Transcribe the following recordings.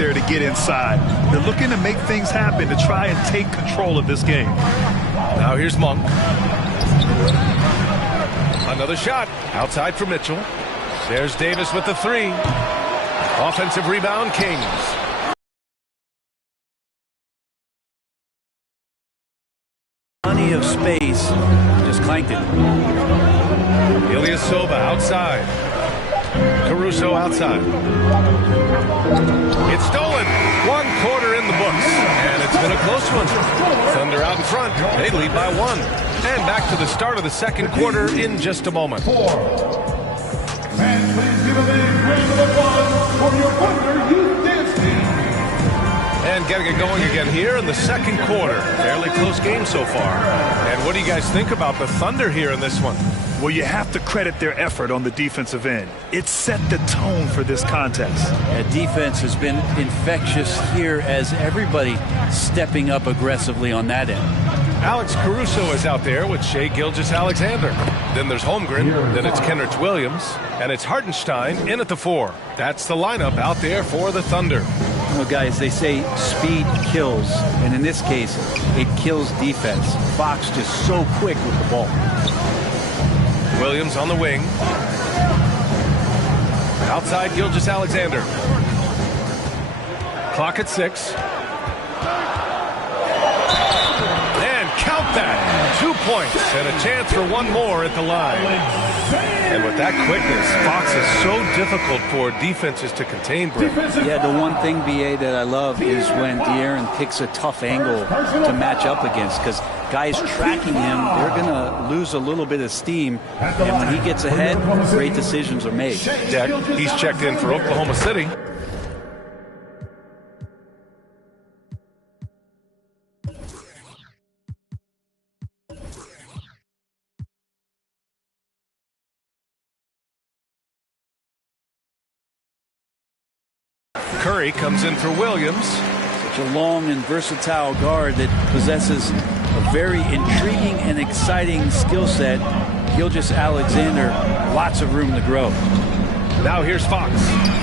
there to get inside. They're looking to make things happen to try and take control of this game. Now here's Monk. Another shot outside for Mitchell. There's Davis with the three. Offensive rebound, Kings. Plenty of space. Just clanked it. Ilyasova outside. Caruso outside. It's stolen. 1 quarter in the books. And it's been a close one. Thunder out in front. They lead by 1. And back to the start of the second quarter in just a moment. And please give a big round of applause for your Thunder Youth Dance Team. And getting it going again here in the second quarter. Fairly close game so far. And what do you guys think about the Thunder here in this one? Well, you have to credit their effort on the defensive end. It set the tone for this contest. Defense has been infectious here as everybody stepping up aggressively on that end. Alex Caruso is out there with Shai Gilgeous-Alexander. Then there's Holmgren, then it's Kenrich Williams, and it's Hartenstein in at the 4. That's the lineup out there for the Thunder. Well, guys, they say speed kills, and in this case, it kills defense. Fox just so quick with the ball. Williams on the wing. Outside Gilgeous-Alexander. Clock at 6. Count that. 2 points and a chance for one more at the line. And with that quickness, Fox is so difficult for defenses to contain, Brent. Yeah, the one thing, BA, that I love is when De'Aaron picks a tough angle to match up against, because guys tracking him, they're going to lose a little bit of steam. And when he gets ahead, great decisions are made. Deck, he's checked in for Oklahoma City. Curry comes in for Williams. Such a long and versatile guard that possesses a very intriguing and exciting skill set. Gilgeous-Alexander, lots of room to grow. Now here's Fox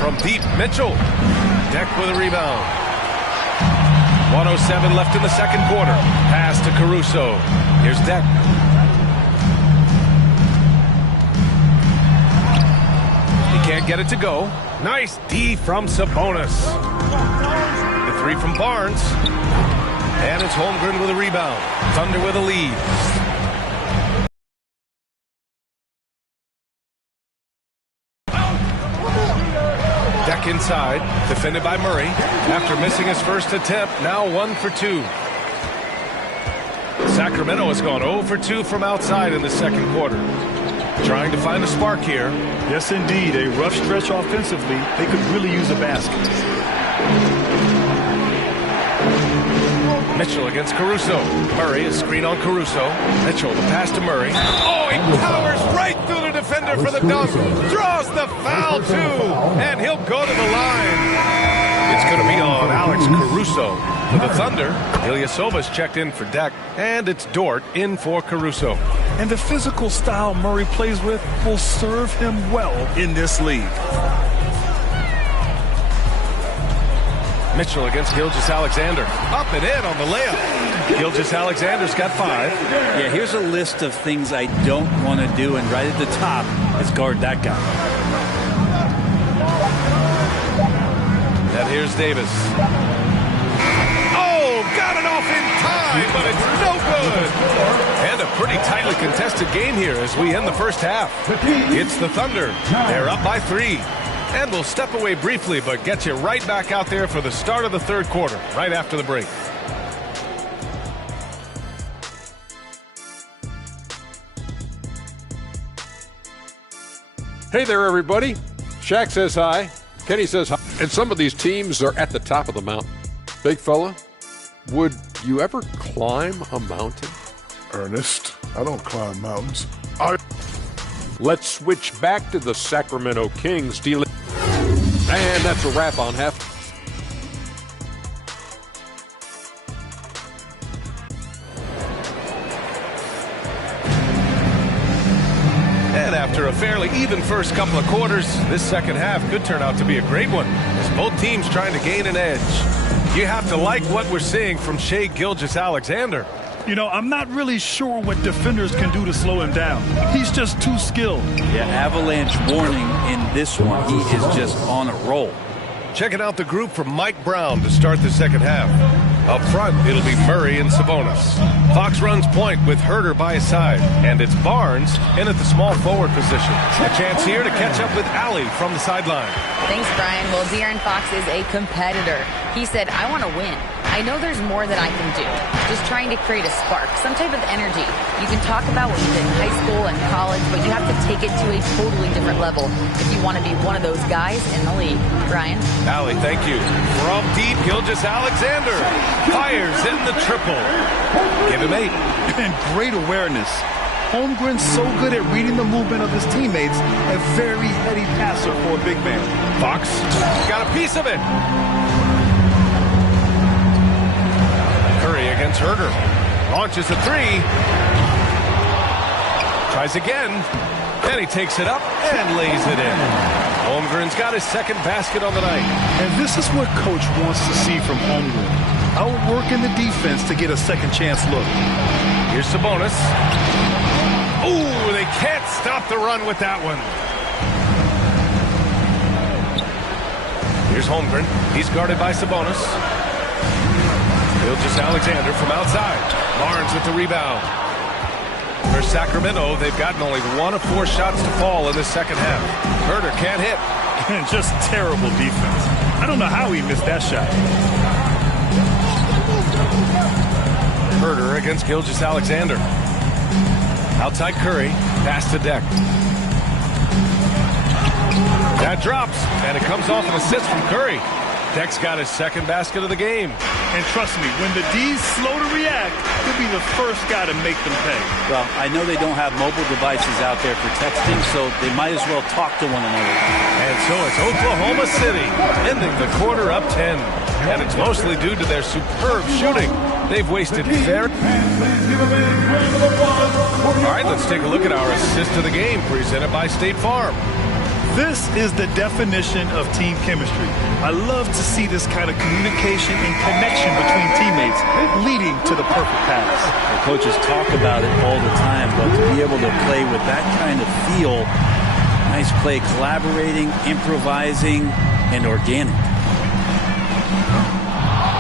from deep. Mitchell. Deck with a rebound. 1:07 left in the second quarter. Pass to Caruso. Here's Deck. He can't get it to go. Nice D from Sabonis. The three from Barnes. And it's Holmgren with a rebound. Thunder with a lead. Deck inside. Defended by Murray. After missing his first attempt, now 1 for 2. Sacramento has gone 0 for 2 from outside in the second quarter. Trying to find a spark here. Yes, indeed. A rough stretch offensively. They could really use a basket. Mitchell against Caruso. Murray, a screen on Caruso. Mitchell, the pass to Murray. Oh, he powers right through the defender for the dunk. Draws the foul, too. And he'll go to the line. It's going to be on Alex Caruso. For the Thunder, Ilyasova's checked in for Deck. And it's Dort in for Caruso. And the physical style Murray plays with will serve him well in this league. Mitchell against Gilgeous-Alexander. Up and in on the layup. Gilgeous-Alexander's got 5. Yeah, here's a list of things I don't want to do, and right at the top is guard that guy. And here's Davis. Oh, got it off in time, but it's no good. And a pretty tightly contested game here as we end the first half. It's the Thunder. They're up by 3. And we'll step away briefly, but get you right back out there for the start of the third quarter, right after the break. Hey there, everybody. Shaq says hi. Kenny says hi. And some of these teams are at the top of the mountain. Big fella, would you ever climb a mountain? Ernest, I don't climb mountains. Let's switch back to the Sacramento Kings. And that's a wrap on half. And after After a fairly even first couple of quarters, this second half could turn out to be a great one, as both teams trying to gain an edge. You have to like what we're seeing from Shai Gilgeous-Alexander. You know, I'm not really sure what defenders can do to slow him down. He's just too skilled. Yeah, avalanche warning in this one. He is just on a roll. Checking out the group from Mike Brown to start the second half. Up front, it'll be Murray and Sabonis. Fox runs point with Herder by his side, and it's Barnes in at the small forward position. A chance here to catch up with Allie from the sideline. Thanks, Brian. Well, De'Aaron Fox is a competitor. He said, I want to win. I know there's more that I can do. Just trying to create a spark, some type of energy. You can talk about what you did in high school and college, but you have to take it to a totally different level if you want to be one of those guys in the league. Brian? Allie, thank you. From deep, Gilgeous-Alexander fires in the triple. Give him 8. And great awareness. Holmgren's so good at reading the movement of his teammates, a very heady passer for a big man. Fox got a piece of it. Curry against Herder. Launches a 3. Tries again. And he takes it up and lays it in. Holmgren's got his second basket on the night. And this is what Coach wants to see from Holmgren. Outworking the defense to get a second chance look. Here's Sabonis. Ooh, they can't stop the run with that one. Here's Holmgren. He's guarded by Sabonis. Gilgeous-Alexander from outside. Barnes with the rebound. For Sacramento, they've gotten only 1 of 4 shots to fall in the second half. Herder can't hit. And just terrible defense. I don't know how he missed that shot. Herder against Gilgeous-Alexander. Outside Curry. Pass to Deck. That drops, and it comes off an assist from Curry. Deck's got his second basket of the game. And trust me, when the D's slow to react, he'll be the first guy to make them pay. Well, I know they don't have mobile devices out there for texting, so they might as well talk to one another. And so it's Oklahoma City ending the quarter up 10. And it's mostly due to their superb shooting. They've wasted very... All right, let's take a look at our assist of the game presented by State Farm. This is the definition of team chemistry. I love to see this kind of communication and connection between teammates leading to the perfect pass. The coaches talk about it all the time, but to be able to play with that kind of feel, nice play, collaborating, improvising, and organic.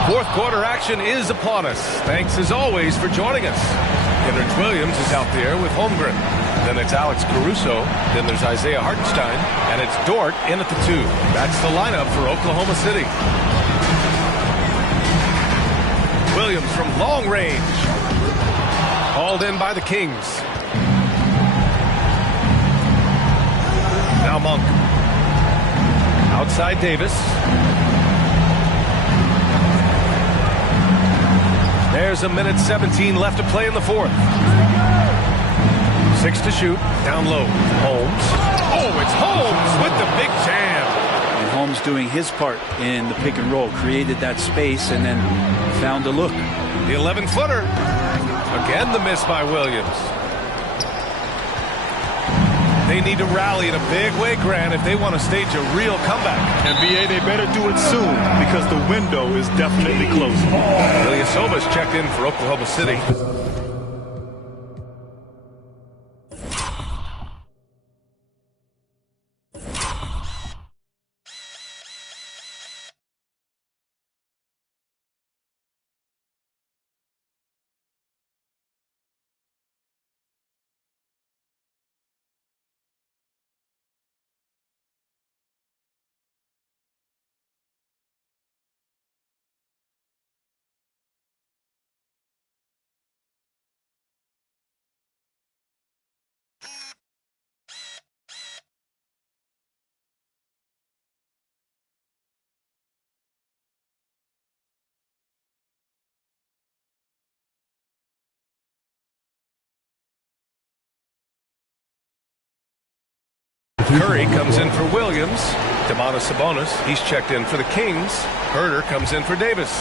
Fourth quarter action is upon us. Thanks as always for joining us. Kendrick Williams is out there with Holmgren. Then it's Alex Caruso. Then there's Isaiah Hartenstein. And it's Dort in at the 2. That's the lineup for Oklahoma City. Williams from long range. Called in by the Kings. Now Monk. Outside Davis. There's a minute 17 left to play in the fourth. 6 to shoot. Down low. Holmes. Oh, it's Holmes with the big jam. And Holmes doing his part in the pick and roll. Created that space and then found a look. The 11-footer. Again, the miss by Williams. They need to rally in a big way, Grant, if they want to stage a real comeback. NBA, they better do it soon because the window is definitely closing. Ilyasova's checked in for Oklahoma City. Curry comes in for Williams. Domantas Sabonis, he's checked in for the Kings. Herder comes in for Davis.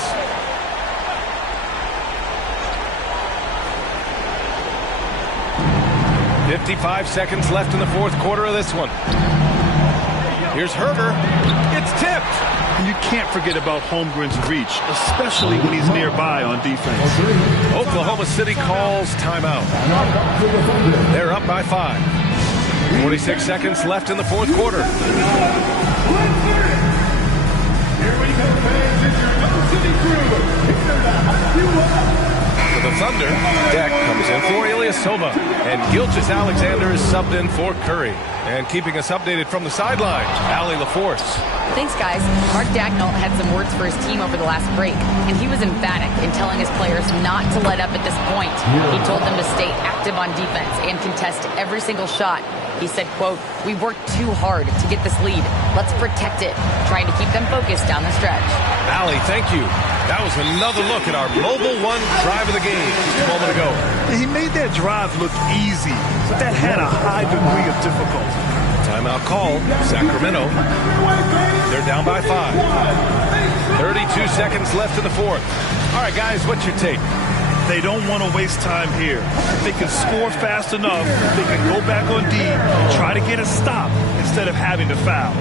55 seconds left in the fourth quarter of this one. Here's Herter. It's tipped. And you can't forget about Holmgren's reach, especially when he's nearby on defense. Oklahoma City calls timeout. They're up by 5. 46 seconds left in the fourth quarter. Here we go, fans. It's your Oklahoma City crew. Here to hype you up. For the Thunder, Deck comes in for Ilyasova, and Gilgeous Alexander is subbed in for Curry. And keeping us updated from the sideline, Allie LaForce. Thanks, guys. Mark Dagnall had some words for his team over the last break, and he was emphatic in telling his players not to let up at this point. He told them to stay active on defense and contest every single shot. He said, quote, "We worked too hard to get this lead. Let's protect it," trying to keep them focused down the stretch. Allie, thank you. That was another look at our Mobile One drive of the game just a moment ago. He made that drive look easy, but that had a high degree of difficulty. Timeout call, Sacramento. They're down by 5. 32 seconds left in the fourth. All right, guys, what's your take? They don't want to waste time here. If they can score fast enough, they can go back on D, try to get a stop instead of having to foul.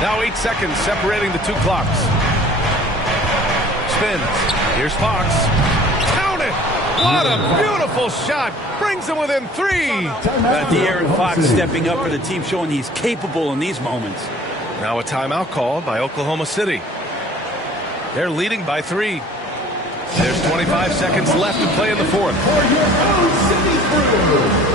Now 8 seconds separating the two clocks. Spins. Here's Fox. Count it! What a beautiful shot! Brings them within 3. De'Aaron Fox stepping up for the team, showing he's capable in these moments. Now a timeout called by Oklahoma City. They're leading by 3. There's 25 seconds left to play in the fourth. For your own City crew.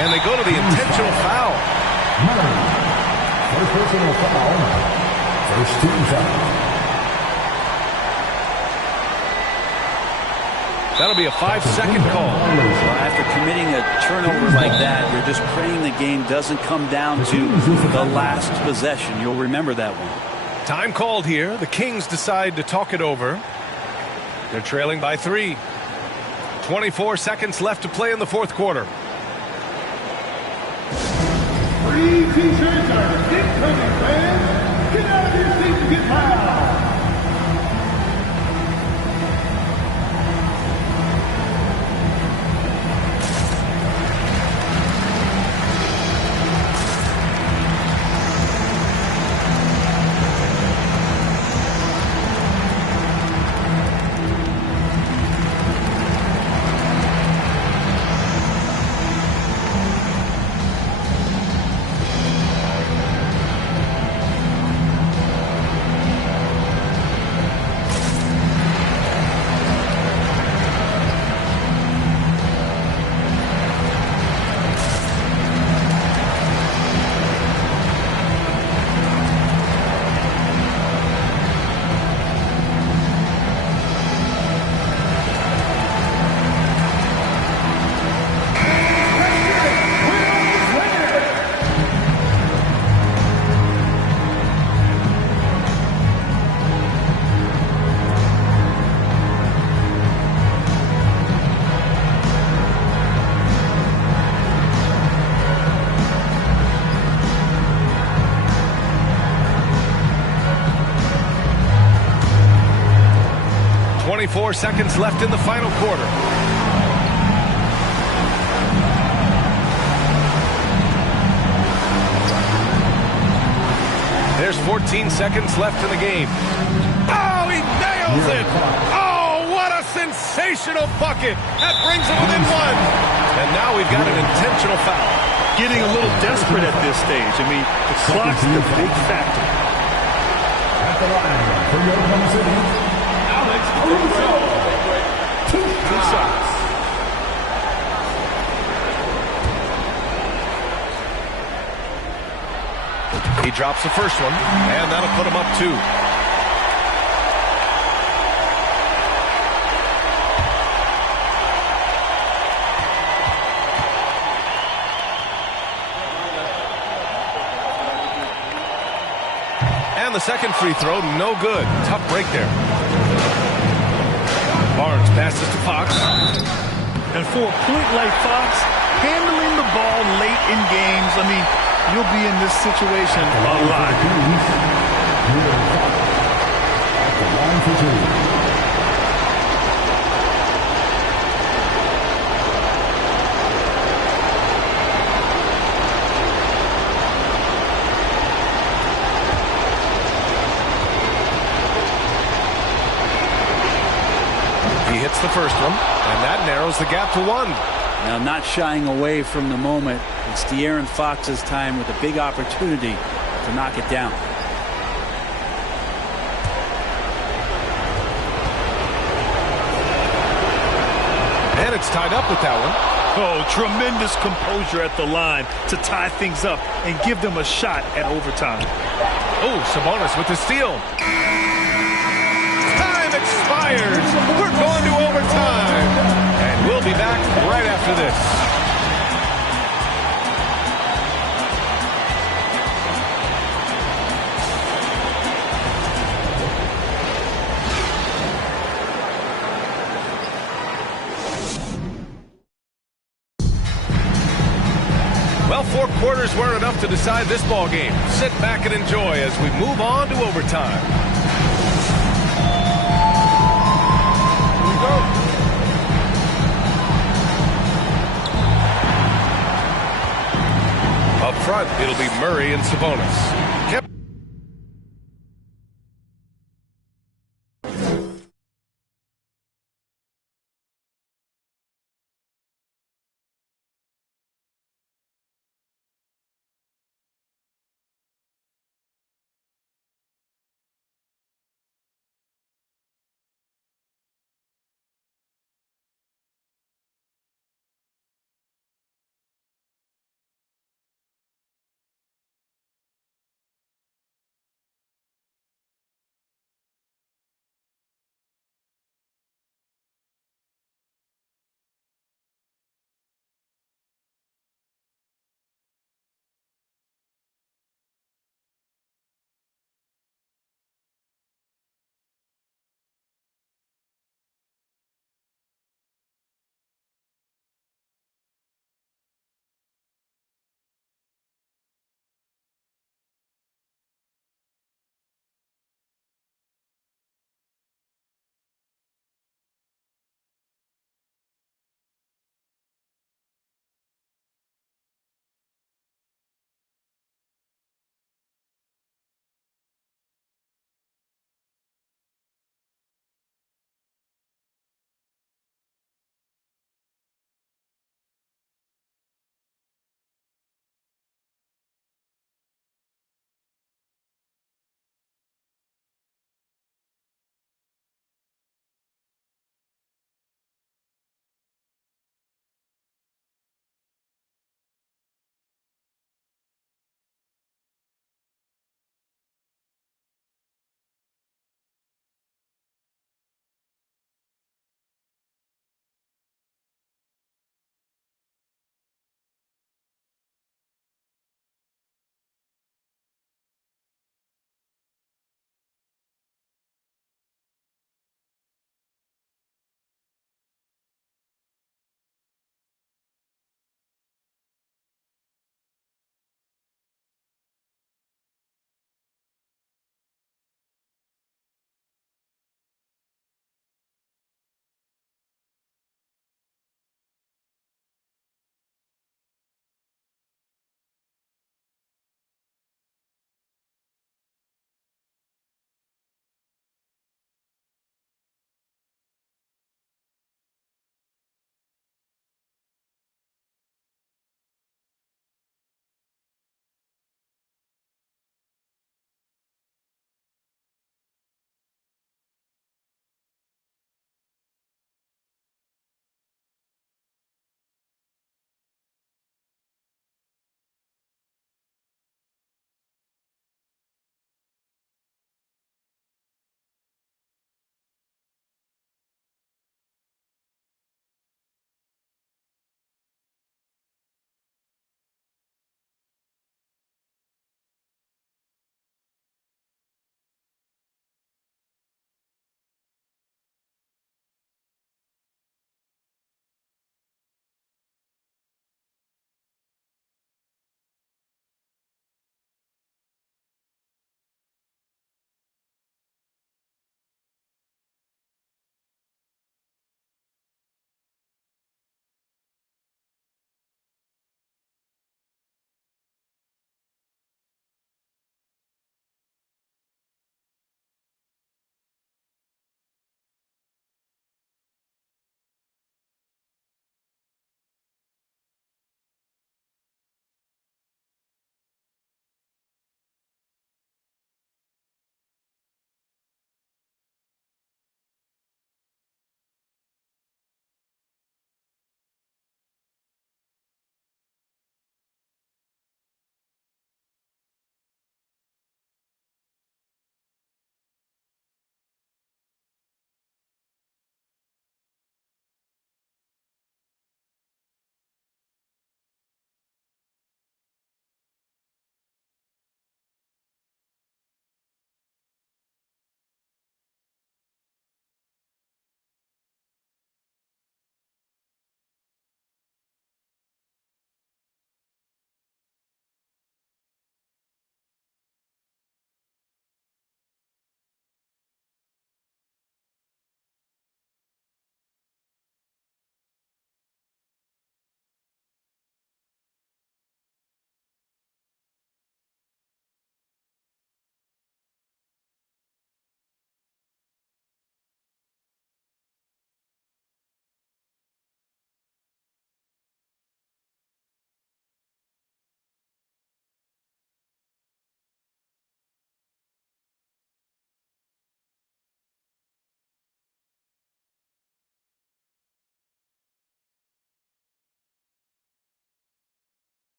And they go to the intentional foul. First personal foul. First team foul. That'll be a 5-second call. Well, after committing a turnover like that, you're just praying the game doesn't come down to the last possession. You'll remember that one. Time called here. The Kings decide to talk it over. They're trailing by 3. 24 seconds left to play in the fourth quarter. Free t-shirts are incoming, fans. Get out of your seats and get loud. more seconds left in the final quarter. There's 14 seconds left in the game. Oh, he nails it! Oh, what a sensational bucket! That brings it within one. And now we've got an intentional foul. Getting a little desperate at this stage. I mean, the clock's the big factor. At the line for Yokohama City, Alex Caruso. Two shots. He drops the first one, and that'll put him up 2. And the second free throw, no good. Tough break there. Barnes passes to Fox. And for a point like Fox, handling the ball late in games, I mean, you'll be in this situation a lot. At the line for 2. He hits the first one, and that narrows the gap to 1. Now, not shying away from the moment. It's De'Aaron Fox's time with a big opportunity to knock it down. And it's tied up with that one. Oh, tremendous composure at the line to tie things up and give them a shot at overtime. Oh, Sabonis with the steal. Time expires. We're going to overtime. And we'll be back right after this. Well, 4 quarters weren't enough to decide this ball game. Sit back and enjoy as we move on to overtime. Here we go. Up front, it'll be Murray and Sabonis.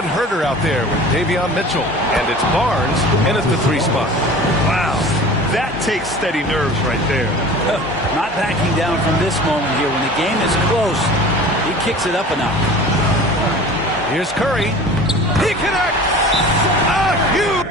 Herder out there with Davion Mitchell. And it's Barnes in at the 3 spot. Wow, that takes steady nerves right there. Not backing down from this moment here. When the game is close, he kicks it up a notch. Here's Curry. He connects! A huge...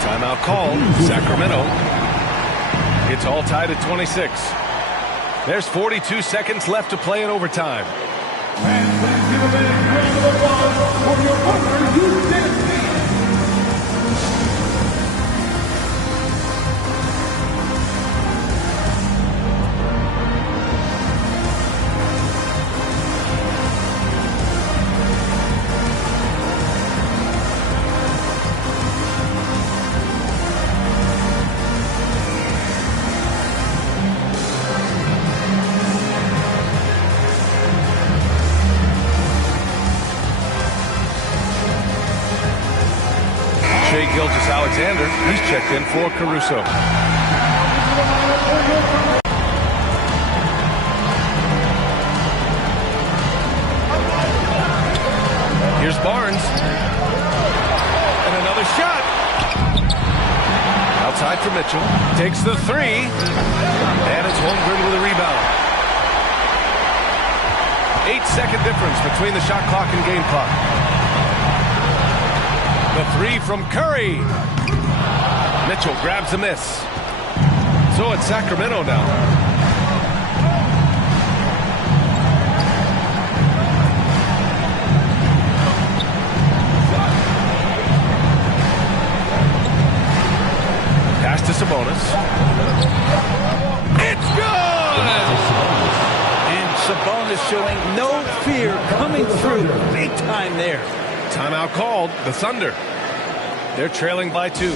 Timeout called. Sacramento. It's all tied at 26. There's 42 seconds left to play in overtime. And please give a big round of applause for your partner, Houston. Gilgeous-Alexander, he's checked in for Caruso. Here's Barnes. And another shot. Outside for Mitchell. Takes the 3. And it's Holmgren with a rebound. 8-second difference between the shot clock and game clock. The 3 from Curry. Mitchell grabs a miss. So it's Sacramento now. Pass to Sabonis. It's good! And Sabonis showing no fear coming through big time there. Timeout called. The Thunder. They're trailing by 2.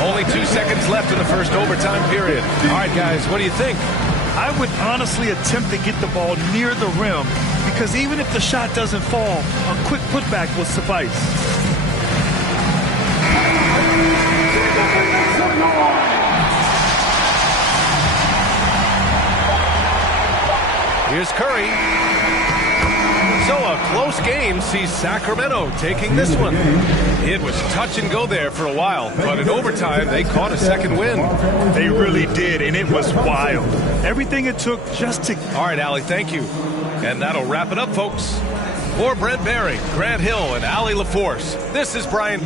Only 2 seconds left in the first overtime period. All right, guys, what do you think? I would honestly attempt to get the ball near the rim because even if the shot doesn't fall, a quick putback will suffice. Here's Curry. So a close game sees Sacramento taking this one. It was touch and go there for a while, but in overtime, they caught a second win. They really did, and it was wild. Everything it took just to... All right, Allie, thank you. And that'll wrap it up, folks. For Brent Barry, Grant Hill, and Allie LaForce, this is Brian.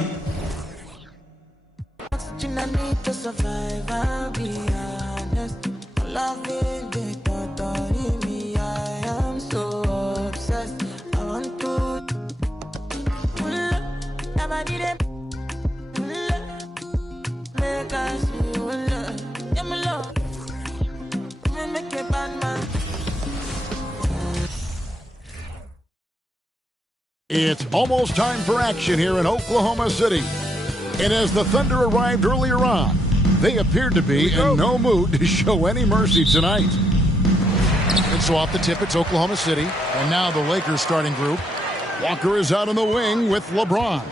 It's almost time for action here in Oklahoma City. And as the Thunder arrived earlier on, they appeared to be in no mood to show any mercy tonight. And so off the tip, it's Oklahoma City. And now the Lakers starting group. Walker is out on the wing with LeBron.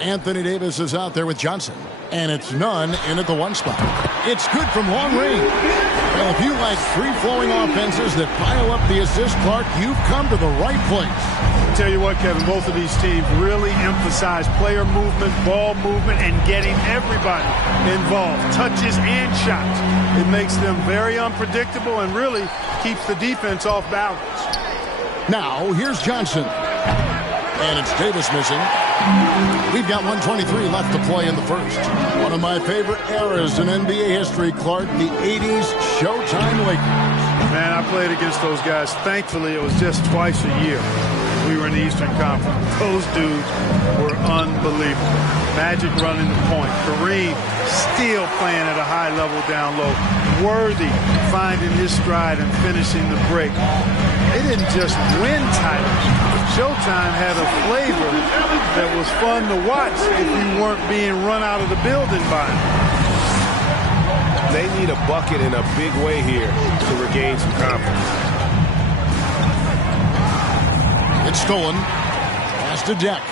Anthony Davis is out there with Johnson. And it's Nunn in at the 1 spot. It's good from long range. Well, if you like free-flowing offenses that pile up the assist, Clark, you've come to the right place. I'll tell you what, Kevin, both of these teams really emphasize player movement, ball movement, and getting everybody involved, touches and shots. It makes them very unpredictable and really keeps the defense off balance. Now, here's Johnson. And it's Davis missing. We've got 1:23 left to play in the first. One of my favorite eras in NBA history, Clark, the 80s Showtime Lakers. Man, I played against those guys. Thankfully, it was just twice a year. we were in the Eastern Conference. Those dudes were unbelievable. Magic running the point. Kareem still playing at a high level down low. Worthy finding his stride and finishing the break. They didn't just win titles. Showtime had a flavor that was fun to watch if you weren't being run out of the building by them. They need a bucket in a big way here to regain some confidence. It's stolen. Pass to Jack.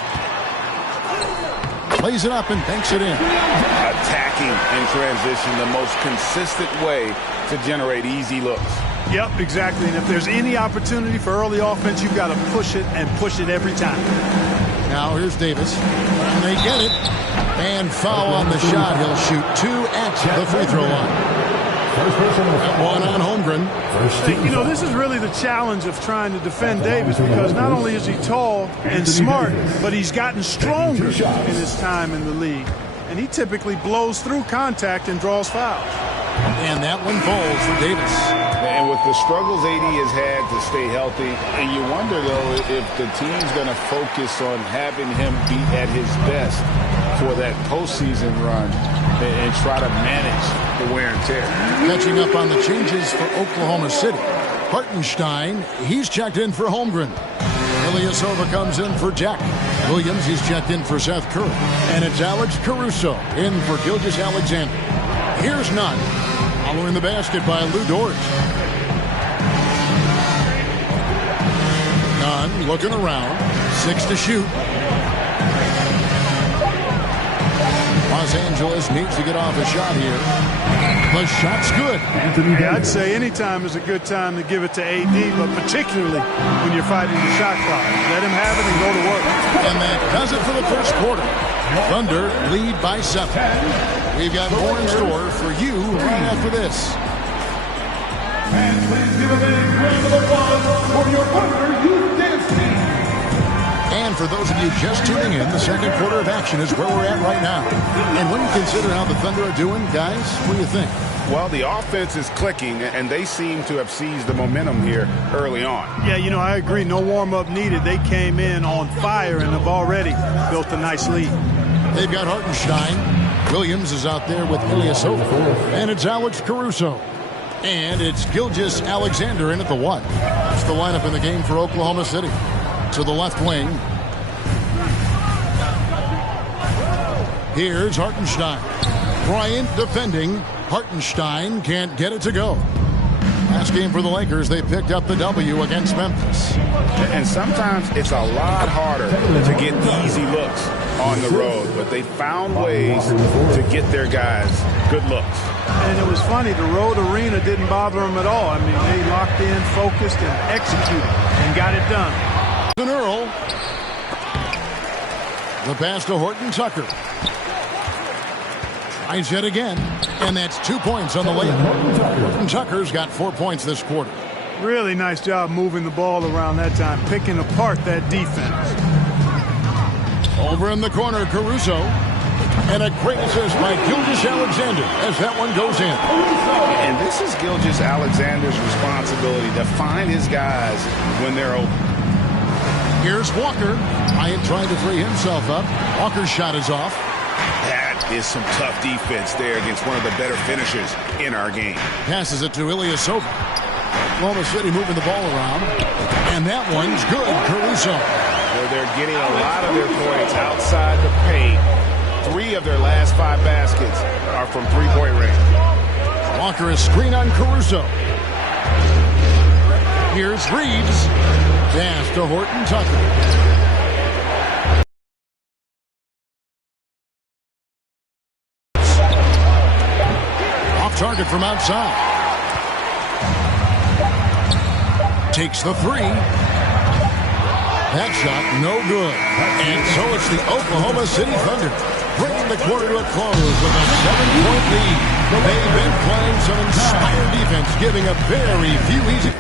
Plays it up and banks it in. Attacking in transition, the most consistent way to generate easy looks. Yep, exactly. And if there's any opportunity for early offense, you've got to push it and push it every time. Now here's Davis. And they get it. And foul on the shot. He'll shoot 2 at the free throw line. One on Holmgren. You know, this is really the challenge of trying to defend Davis, because not only is he tall and smart, but he's gotten stronger in his time in the league. And he typically blows through contact and draws fouls. And that one falls for Davis. And with the struggles AD has had to stay healthy, and you wonder, though, if the team's going to focus on having him be at his best for that postseason run and try to manage the wear and tear. Catching up on the changes for Oklahoma City. Hartenstein, he's checked in for Holmgren. Ilyasova comes in for Jack. Williams, he's checked in for Seth Curry. And it's Alex Caruso in for Gilgeous-Alexander. Here's Nunn, following the basket by Lou Dort. Nunn looking around, 6 to shoot. Los Angeles needs to get off a shot here. The shot's good. Yeah, I'd say any time is a good time to give it to AD, but particularly when you're fighting the shot clock. Let him have it and go to work. And that does it for the first quarter. Thunder lead by 7. We've got more in store for you right after this. And please give a big round of applause for your Thunder Youth Dance Team. And for those of you just tuning in, the second quarter of action is where we're at right now. And when you consider how the Thunder are doing, guys, what do you think? Well, the offense is clicking, and they seem to have seized the momentum here early on. Yeah, you know, I agree. No warm-up needed. They came in on fire and have already built a nice lead. They've got Hartenstein. Williams is out there with Ilyasova. And it's Alex Caruso. And it's Gilgeous-Alexander in at the 1. That's the lineup in the game for Oklahoma City. To the left wing. Here's Hartenstein. Bryant defending. Hartenstein can't get it to go. Last game for the Lakers, they picked up the W against Memphis. And sometimes it's a lot harder to get easy looks on the road, but they found ways to get their guys good looks. And it was funny, the road arena didn't bother them at all. I mean, they locked in, focused, and executed, and got it done. And Earl. The pass to Horton Tucker. Tries yet again, and that's 2 points on the layup. Horton Tucker's got 4 points this quarter. Really nice job moving the ball around that time, picking apart that defense. Over in the corner, Caruso. And a great assist by Gilgeous-Alexander as that one goes in. And this is Gilgeous-Alexander's responsibility to find his guys when they're open. Here's Walker. Bryant trying to free himself up. Walker's shot is off. That is some tough defense there against one of the better finishers in our game. Passes it to Ilyasova. Oklahoma City moving the ball around. And that one's good. Caruso. Well, they're getting a lot of their points outside the paint. 3 of their last 5 baskets are from three-point range. Walker is screen on Caruso. Here's Reeves. Pass to Horton Tucker. Off target from outside. Takes the 3. That shot no good. And so it's the Oklahoma City Thunder bringing the quarter to a close with a 7-point lead. They've been playing some inspired defense, giving a very few easy...